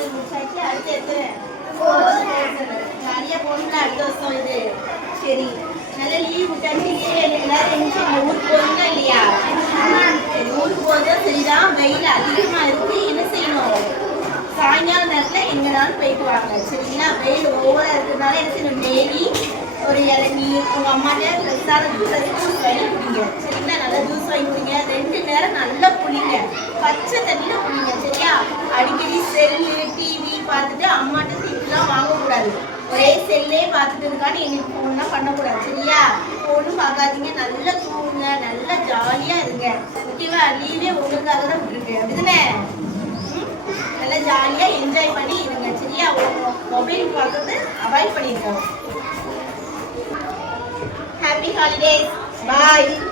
Standard முடிச்சாச்சு. அடுத்து எத்தனை ஜாலியாக போகணும்ல அடுத்த வருஷம் இது. சரி நல்லா லீவ் விட்டாச்சு. எல்லாரும் எங்க ஊருக்கு போகணுங்களா இல்லையா? சரி ஊருக்கு போகிறது சரிதான். வெயில் அதிகமாக இருக்கு. என்ன செய்யணும்? சாயங்கால நேரத்தில் எங்கேனாலும் போயிட்டு வாங்க சரிங்களா? வெயில் ஓவராக இருக்கிறதுனால என்ன செய்யணும்? டெய்லி ஒரு இளநீர் உங்கள் அம்மாட்ட ஃப்ரெஷ்ஷான ஜூஸ் வாங்கி குடிங்க சரிங்களா? நல்லா ஜூஸ் வாங்கி குடிங்க. 2 நேரம் நல்லா குளிங்க. பச்சை தண்ணியில் குளிங்க சரியா? அடிக்கடி செல்லு டிவி பார்த்துட்டு அம்மாட்ட திட்டுலாம் வாங்கக்கூடாது. ஒரே செல்லே பார்த்துட்டு இருக்கான்னு எங்களுக்கு ஃபோன்லாம் பண்ணக்கூடாது சரியா? ஃபோனும் பார்க்காதீங்க. நல்லா தூங்குங்க. நல்லா ஜாலியாக இருங்க ஓகேவா? லீவே உங்களுக்காக தான் விட்டுருக்கு அப்படிதானே? நல்லா ஜாலியாக என்ஜாய் பண்ணி இருங்க சரியா? மொபைல் பார்க்கறது அவாய்ட் பண்ணிருக்கோம். Happy holidays. Bye.